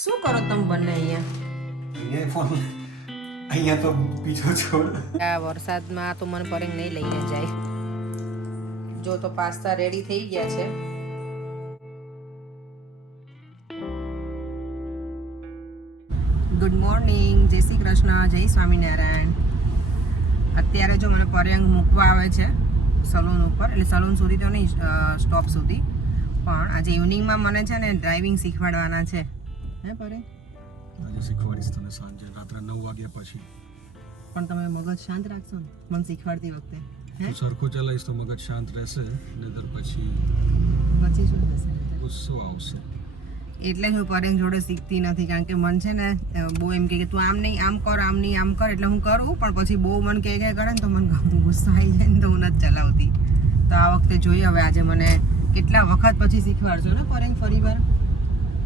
શું કરો તમે બંને અહીંયા? અહીંયા ફોન અહીંયા તો બીજો છોડ. આ વરસાદમાં તો મને પરેંગ નહીં લઈને જાય. જો તો પાસ્તા રેડી થઈ ગયા છે. ગુડ મોર્નિંગ, જય શ્રી કૃષ્ણ, જય સ્વામિનારાયણ. અત્યારે જો મને પરેંગ મૂકવા આવે છે સલૂન ઉપર, એટલે સલૂન સુધી તો નહીં, સ્ટોપ સુધી. પણ આજે ઇવનિંગમાં મને છે ને ડ્રાઇવિંગ શીખવાડવાના છે. હે પરેંગ? આજે શીખવાડીશ તને સાંજે રાત્રે 9 વાગ્યા પછી. પણ તમે મગજ શાંત રાખશો ને મને શીખવાડતી વખતે? તું સરખું ચલાવીશ તો મગજ શાંત રહેશે, નહીતર પછી શું થશે? ગુસ્સો આવશે. એટલે હું પરેંગ જોડે શીખતી નથી, કારણ કે મન છે ને બહુ એમ કે તું આમ નહીં આમ કર, આમ નહીં આમ કર, એટલે હું કરું, પણ પછી બહુ મન કે કરે ને તો મને ગુસ્સો આવી જાય ને તો હું નથી ચલાવતી. તો આ વખતે જોઈએ હવે આજે મને કેટલા વખત પછી શીખવાડશો ને પરેંગ ફરીવાર?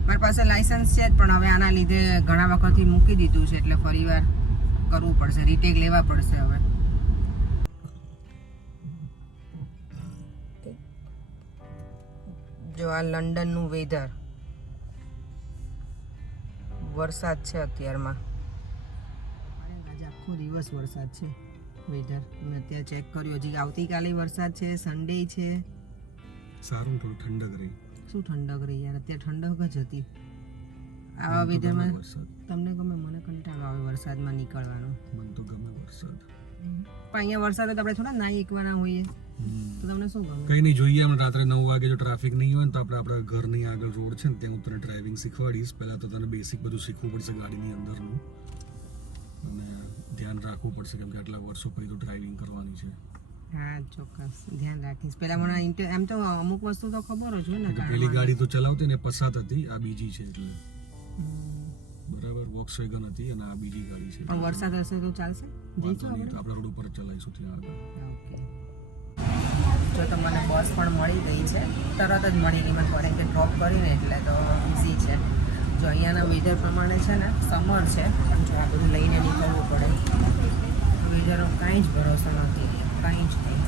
મારી પાસે લાયસન્સ છે જ, પણ હવે આના લીધે ઘણા વખતથી મૂકી દીધું છે, એટલે ફરીવાર કરવું પડશે, રીટેક લેવા પડશે હવે. જો આ લંડનનું વેધર, વરસાદ છે અત્યારમાં. આજે આખો દિવસ વરસાદ છે વેધર. મેં અત્યારે ચેક કર્યું, હજી આવતીકાલે વરસાદ છે, સન્ડે છે. સારું, થોડું ઠંડક રહી. શું ઠંડક રહી યાર, અત્યારે ઠંડક જ હતી. આવા વેધરમાં તમને ગમે? મને કંટાળો આવે વરસાદમાં નીકળવાનો. મને તો ગમે વરસાદ, પણ અહીંયા વરસાદ તો આપણે થોડા નાહી એકવાના હોઈએ, તો તમને શું ગમે? કઈ નહીં, જોઈએ આપણે રાત્રે 9 વાગે જો ટ્રાફિક નહીં હોય ને તો આપણે આપણા ઘરની આગળ રોડ છે ને ત્યાં હું તને ડ્રાઇવિંગ શીખવાડીશ. પહેલાં તો તને બેસિક બધું શીખવું પડશે ગાડીની અંદરનું, અને ધ્યાન રાખવું પડશે કેમ કે આટલા વર્ષો પછી તો ડ્રાઇવિંગ કરવાની છે. હા ચોક્કસ ધ્યાન રાખીશ. પહેલા મને એમ તો અમુક વસ્તુ તો ખબર જ હોય ને. પેલી ગાડી તો ચલાવતી ને પસાત હતી, આ બીજી છે એટલે બરાબર. વોક્સવેગન હતી અને આ બીજી ગાડી છે. પણ વરસાદ હશે તો ચાલશે? વાંધો નહીં, તો આપણે રોડ ઉપર જ ચલાવીશું ત્યાં આગળ. ઓકે. જો તો મને બસ પણ મળી ગઈ છે, તરત જ મળી ગઈ. મને ફોરેન કે ડ્રોપ કરીને, એટલે તો ઇઝી છે. જો અહીંયાના વેધર પ્રમાણે છે ને સમર છે, પણ જો આ બધું લઈને નીકળવું પડે. વેધરનો કાંઈ જ ભરોસો નથી, કાંઈ જ નહીં.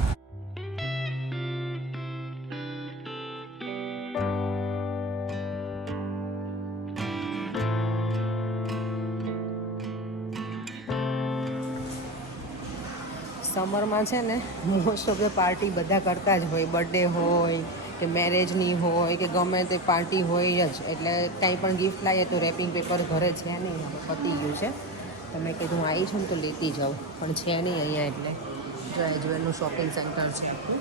સમરમાં છે ને મોસ્ટ ઓફ ધ પાર્ટી બધા કરતા જ હોય. બર્થડે હોય કે મેરેજની હોય કે ગમે તે પાર્ટી હોય જ, એટલે કંઈ પણ ગિફ્ટ લાવીએ તો રેપિંગ પેપર ઘરે છે નહીં, પતી ગયું છે. તમે કીધું હું આવી છું ને તો લેતી જાઉં, પણ છે નહીં અહીંયા. એટલે જો એજવેલનું શોપિંગ સેન્ટર છે આખું.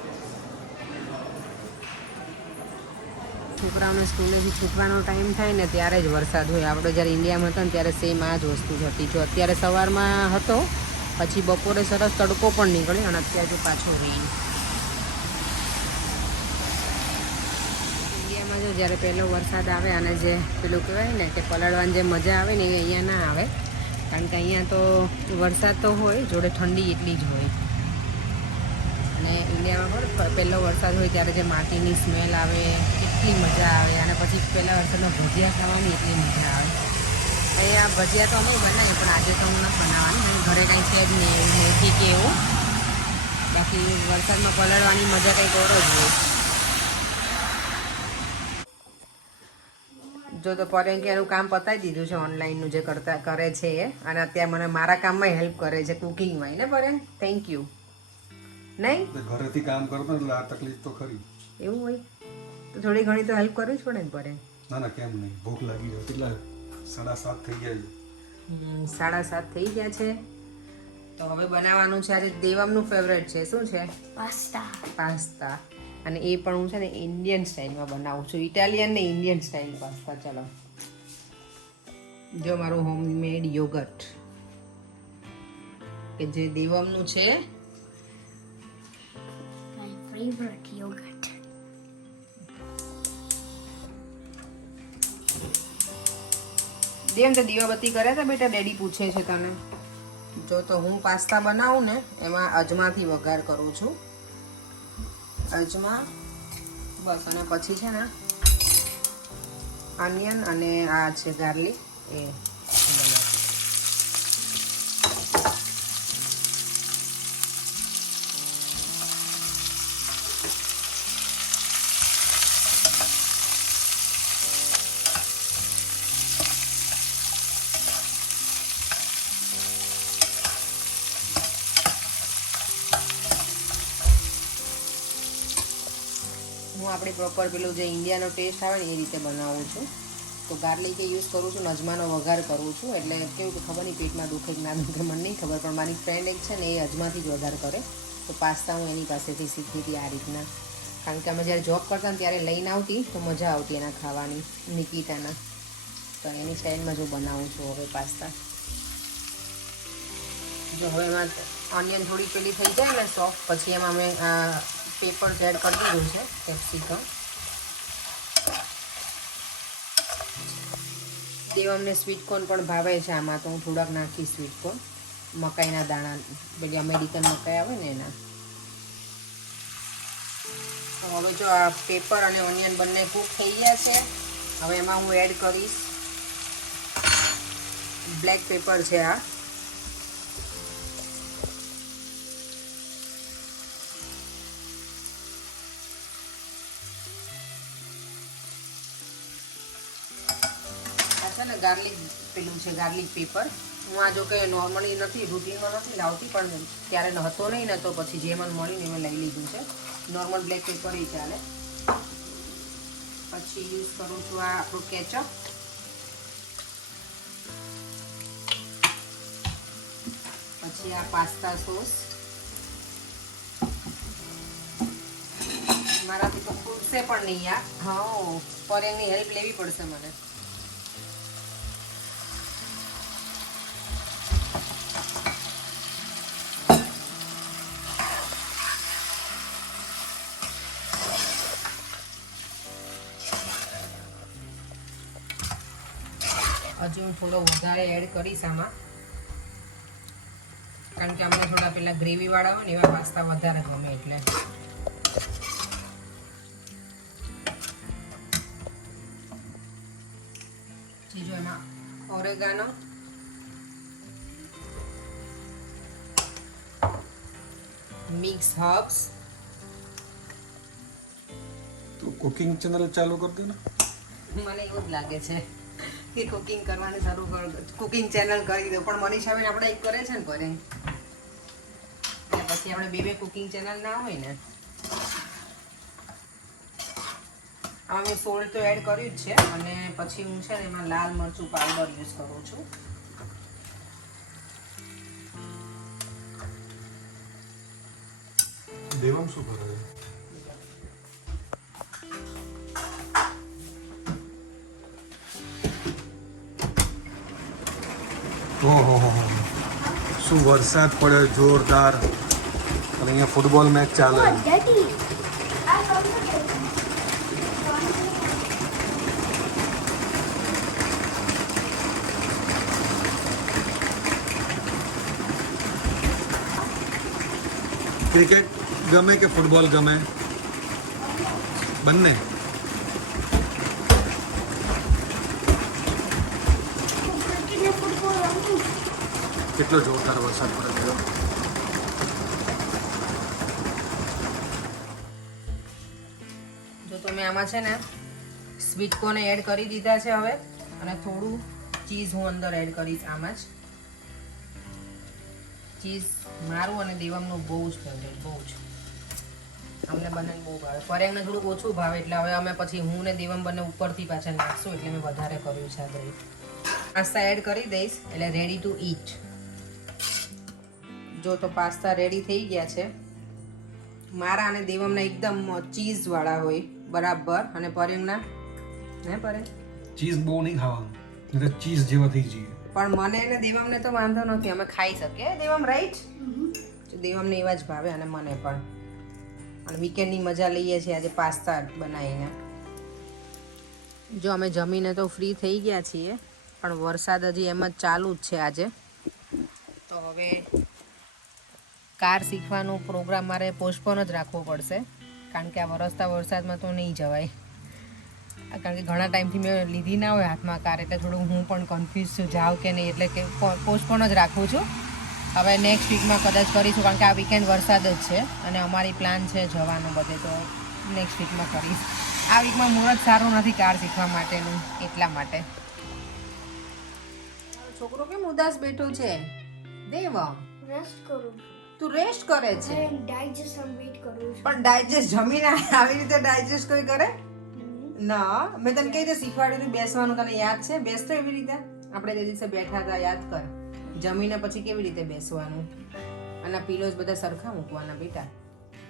છોકરાઓને સ્કૂલેથી છૂટવાનો ટાઈમ થાય ને ત્યારે જ વરસાદ હોય. આપણે જ્યારે ઇન્ડિયામાં હતા ને ત્યારે સેમ આ જ વસ્તુ જ હતી. જો અત્યારે સવારમાં હતો, પછી બપોરે સરસ તડકો પણ નીકળ્યો, અને અત્યારે જો પાછો રેન. ઇન્ડિયામાં જો જ્યારે પહેલો વરસાદ આવે અને જે પેલું કહેવાય ને કે પલળવાની જે મજા આવે ને એ અહીંયા ના આવે, કારણ કે અહીંયા તો વરસાદ તો હોય, જોડે ઠંડી એટલી જ હોય. અને ઇન્ડિયામાં પણ પહેલો વરસાદ હોય ત્યારે જે માટીની સ્મેલ આવે એટલી મજા આવે, અને પછી પહેલાં વરસાદમાં ભજીયા ખાવાની એટલી મજા આવે. અહીંયા ભજીયા તો અમે બનાવીએ, પણ આજે તો હું નથી બનાવવાની, ઘરે કાંઈ છે જ નહીં એવું મેથી કે એવું. બાકી વરસાદમાં પલળવાની મજા કંઈક ઓર જ હોય. જો તો પરેંગ કે એનું કામ પતાવી દીધું છે, ઓનલાઈનનું જે કરે છે એ, અને અત્યારે મને મારા કામમાં હેલ્પ કરે છે, કુકિંગમાં. ને પરેંગ થેન્ક યુ. નહીં ઘરેથી કામ કરતો એટલે આ તકલીફ તો ખરી. એવું હોય તો થોડી ઘણી તો હેલ્પ કરવી જ પડે ને પરેંગ. ના ના, કેમ નહીં, ભૂખ લાગી જાય. કેટલા 7:30 થઈ ગયા છે? 7:30 થઈ ગયા છે. તો હવે બનાવવાનું છે આજે દેવમનું ફેવરેટ છે. શું છે? પાસ્તા. અને એ પણ હું છે ને ઇન્ડિયન સ્ટાઇલમાં બનાવું છું, ઇટાલિયન ને ઇન્ડિયન સ્ટાઇલ પાસ્તા. ચલો જો મારું હોમમેડ યોગર્ટ કે જે દેવમનું છે. favorite yogurt. દેવ તો દીવાબત્તી કરે છે બેટા, ડેડી પૂછે છે તને. જો તો હું પાસ્તા બનાવું ને એમાં અજમાથી વઘાર કરું છું. અજમા બસ, અને પછી છે ને ઓનિયન અને આ છે ગાર્લિક એ બનાવું. હું આપણી પ્રોપર પેલું જે ઇન્ડિયાનો ટેસ્ટ આવે ને એ રીતે બનાવું છું. તો ગાર્લિક યુઝ કરું છું, અજમાનો વઘાર કરું છું. એટલે કેવું કે ખબર નહીં પેટમાં દુખે કે ના દુખે મને નહીં ખબર, પણ મારી ફ્રેન્ડ એક છે ને એ અજમાથી જ વઘાર કરે. તો પાસ્તા હું એની પાસેથી શીખી હતી આ રીતના. કારણ કે અમે જ્યારે જોબ કરતા ને ત્યારે લઈને આવતી તો મજા આવતી એના ખાવાની, નિકિતાના. તો એની સ્ટાઇલમાં જો બનાવું છું હવે પાસ્તા. જો હવે એમાં ઓનિયન થોડી પેલી થઈ જાય ને સોફ્ટ, પછી એમાં અમે પેપર એડ કરી દીધું છે, કેપ્સિકમ. દેવમને સ્વીટકોર્ન પણ ભાવે છે આમાં, તો હું થોડાક નાખીશ સ્વીટકોર્ન. મકાઈના દાણા, પેલી અમેરિકન મકાઈ આવે ને એના. હવે જો આ પેપર અને ઓનિયન બંને કૂક થઈ ગયા છે. હવે એમાં હું એડ કરીશ બ્લેક પેપર છે આ. ને ગાર્લિક પેલું છે ગાર્લિક પેપર. હું આ જો કે નોર્મલી નથી, રૂટીનમાં નથી લાવતી, પણ ત્યારે હતો નહીં ને તો પછી જે મને મળ્યું ને મેં લઈ લીધું છે. નોર્મલ બ્લેક પેપર એ ચાલે. પછી યુઝ કરું છું આ આપણું કેચઅપ. પછી આ પાસ્તા સોસ. મારાથી તો ખૂટશે પણ નહીં આ. હા, પર એની હેલ્પ લેવી પડશે મને. હજી હું થોડો વધારે એડ કરીશ આમાં, કારણ કે અમને થોડા પેલા ગ્રેવી વાળા હોય ને એવા પાસ્તા વધારે ગમે એટલે. જો એમાં ઓરેગાનો, મિક્સ હર્બ્સ. તો કુકિંગ ચેનલ ચાલુ કરી દે ને. મને એવું જ લાગે છે કે કુકિંગ કરવાની શરૂ કર, કુકિંગ ચેનલ કરી દો. પણ મનીષાબેન આપણે એક કરે છે ને ઘરે, એટલે પછી આપણે બે કુકિંગ ચેનલ ના હોય ને. આમાં મેં સોલ્ટ તો એડ કર્યું જ છે, અને પછી હું છે ને એમાં લાલ મરચું પાવડર યુઝ કરું છું. દેવમ શું કરે છે? ઓહો, શું વરસાદ પડે જોરદાર, અને અહીંયા ફૂટબોલ મેચ ચાલે. Daddy, I love it. Cricket ગમે કે ફૂટબોલ ગમે? બંને. કેટલો જોરદાર વરસાદ પડે છે. જો તમે આમાં છે ને સ્વીટ કોર્ન એડ કરી દીધા છે હવે, અને થોડું ચીઝ હું અંદર એડ કરીશ આમાં જ. ચીઝ મારું અને દેવમનું બહુ જ ફેવરેટ, બહુ જ. અમને બંને બહુ ભાવે. પરેંગને થોડુંક ઓછું ભાવે, એટલે હવે અમે પછી હું ને દેવમ બંને ઉપરથી પાછા નાખશું, એટલે મેં વધારે કર્યું છે આ ગ્રેવી. પાસ્તા એડ કરી દઈશ એટલે રેડી ટુ ઈટ. જો તો પાસ્તા રેડી થઈ ગયા છે. મારા અને દેવમના એકદમ ચીઝ વાળા હોય બરાબર, અને પરેંગના હે પરેંગ ચીઝ બહુ નહીં ખાવાનું, એટલે ચીઝ જેવા થઈ જઈએ. પણ મને અને દેવમને તો વાંધો નથી, અમે ખાઈ શકીએ. દેવમ રાઈટ? દેવમને એવા જ ભાવે અને મને પણ. અને વીકેન્ડની મજા લઈએ છીએ આજે પાસ્તા બનાવીને. જો અમે જમીને તો ફ્રી થઈ ગયા છીએ, પણ વરસાદ હજી એમ જ ચાલુ જ છે આજે. તો હવે કાર શીખવાનો પ્રોગ્રામ મારે પોસ્ટપોન જ રાખવો પડશે, કારણ કે આ વરસતા વરસાદમાં તો નહીં જવાય. કારણ કે ઘણા ટાઈમથી મેં લીધી ના હોય હાથમાં કાર, એટલે થોડું હું પણ કન્ફ્યુઝ છું જાઉં કે નહીં, એટલે કે પોસ્ટપોન જ રાખું છું. હવે નેક્સ્ટ વીકમાં કદાચ કરીશું, કારણ કે આ વીકેન્ડ વરસાદ જ છે અને અમારી પ્લાન છે જવાનું બધે, તો નેક્સ્ટ વીકમાં કરીશ. આ વીકમાં મુહૂર્ત સારું નથી કાર શીખવા માટેનું, એટલા માટે. છોકરો કેમ ઉદાસ બેઠો છે દેવમ? Rest કરું. તું રેસ્ટ કરે છે ડાયજેસ્ટ વેઇટ કરું છું પણ ડાયજેસ્ટ જમીને આવી રીતે ડાયજેસ્ટ કોઈ કરે ના મેં તને કઈ રીતે શીખવાડ્યું હતું બેસવાનું તને યાદ છે બેસતો એવી રીતે આપણે તે દિવસે બેઠા હતા યાદ કર જમીને પછી કેવી રીતે બેસવાનું અને પીલોઝ બધા સરખા મૂકવાના બેટા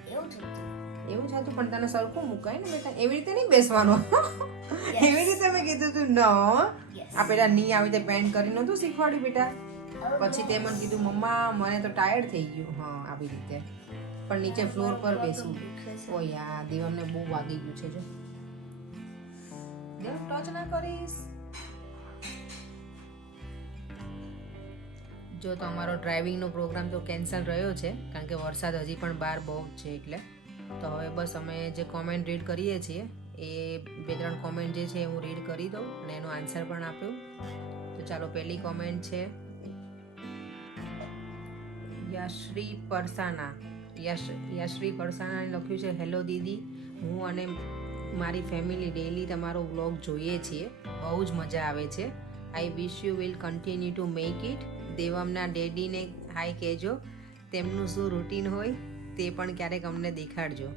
એવું થતું એવું થતું પણ તને સરખું મુકાય ને બેટા એવી રીતે નહીં બેસવાનું એવી રીતે મેં કીધું તું ન આ પેલા ની આવી રીતે પેન્ટ કરી નહોતું શીખવાડ્યું બેટા પછી તે મને કીધું મમ્મા મને તો ટાયર્ડ થઈ ગયું હા આવી રીતે પણ નીચે ફ્લોર પર બેસવું ઓ યાર દેવમને બહુ વાગી ગયું છે જો દેવ ટચ ના કરીશ જો તો અમારો ડ્રાઇવિંગનો પ્રોગ્રામ તો કેન્સલ રહ્યો છે કારણ કે વરસાદ હજી પણ બહાર બહુ છે એટલે તો હવે બસ અમે જે કોમેન્ટ રીડ કરીએ છીએ એ 2-3 કોમેન્ટ જે છે હું રીડ કરી દઉં અને એનો આન્સર પણ આપ્યો તો ચાલો પહેલી કોમેન્ટ છે યશ્રી પરસાનાએ લખ્યું છે હેલો દીદી હું અને મારી ફેમિલી ડેઈલી તમારો વ્લોગ જોઈએ છીએ બહુ જ મજા આવે છે I wish you will continue to make it દેવમના ડેડીને હાય કહેજો તેમનું શું રૂટીન હોય તે પણ ક્યારેક અમને દેખાડજો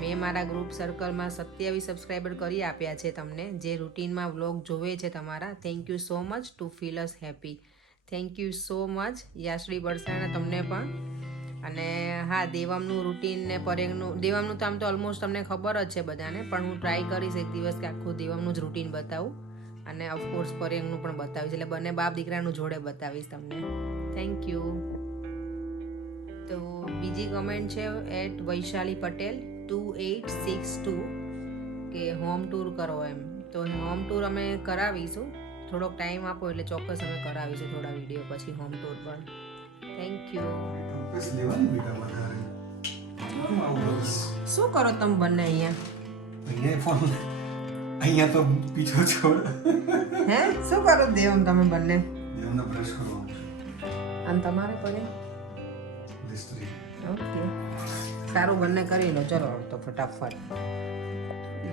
મેં મારા ગ્રુપ સર્કલમાં 27 સબસ્ક્રાઈબર કરી આપ્યા છે તમને જે રૂટીનમાં વ્લોગ જોવે છે તમારા thank you so much to feel us happy thank you so much Yashri Barsana તમને પણ અને હા દેવમનું રૂટીન ને પરેંગનું દેવમનું તો આમ તો ઓલમોસ્ટ તમને ખબર જ છે બધાને પણ હું ટ્રાય કરીશ એક દિવસ કે આખું દેવમનું જ રૂટીન બતાવું અને ઓફકોર્સ પરેંગનું પણ બતાવીશ એટલે બંને બાપ દીકરાનું જોડે બતાવીશ તમને થેન્ક યુ તો બીજી કમેન્ટ છે એટ વૈશાલી પટેલ 2862 કે હોમ ટૂર કરો એમ તો હોમ ટૂર અમે કરાવીશું થોડોક ટાઈમ આપો એટલે ચોક્કસ અમે કરાવીશું થોડા વિડીયો પછી હોમ ટૂર પણ થેન્ક યુ શું કરો તમે બંને અહીંયા તો પીછો છોડ હે શું કરો દેવમ તમે બંને દેવને બ્રશ કરવાનું છે અને તમારે પડે દિસ્ત્રી ઓકે સારું બંને કરી લો ચલો તો ફટાફટ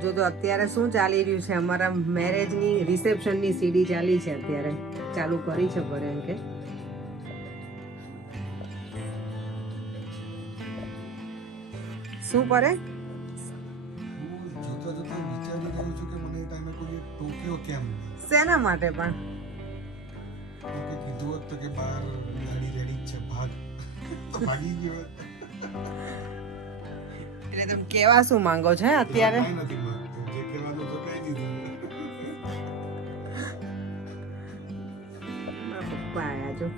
જો તો અત્યારે શું ચાલી રહ્યું છે અમારા મેરેજની રિસેપ્શનની સીડી ચાલી છે અત્યારે ચાલુ કરી છે પડે એમ કે શું કરે જોતા જોતા વિચારી રહ્યો છું કે મને એ ટાઈમે કોઈ ટોક્યો કેમ શેના માટે પણ કે કીધું હોત તો કે બહાર ગાડી રેડી જ છે ભાગ તો ભાગી ગયો હોત. એટલે તમે કેવા શું માંગો છો અત્યારે કાંઈ નથી માંગતો જે કહેવાનું તો કહી દીધું મારા પપ્પા આયા જો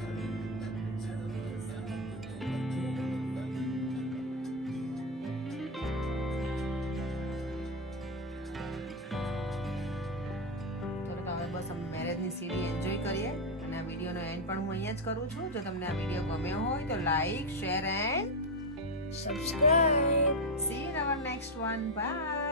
મેરેજની સીડી એન્જોય કરીએ અને આ વિડીયોનો એન્ડ પણ હું અહીંયા જ કરું છું જો તમને આ વિડીયો ગમ્યો હોય તો like share and subscribe see you in our next one bye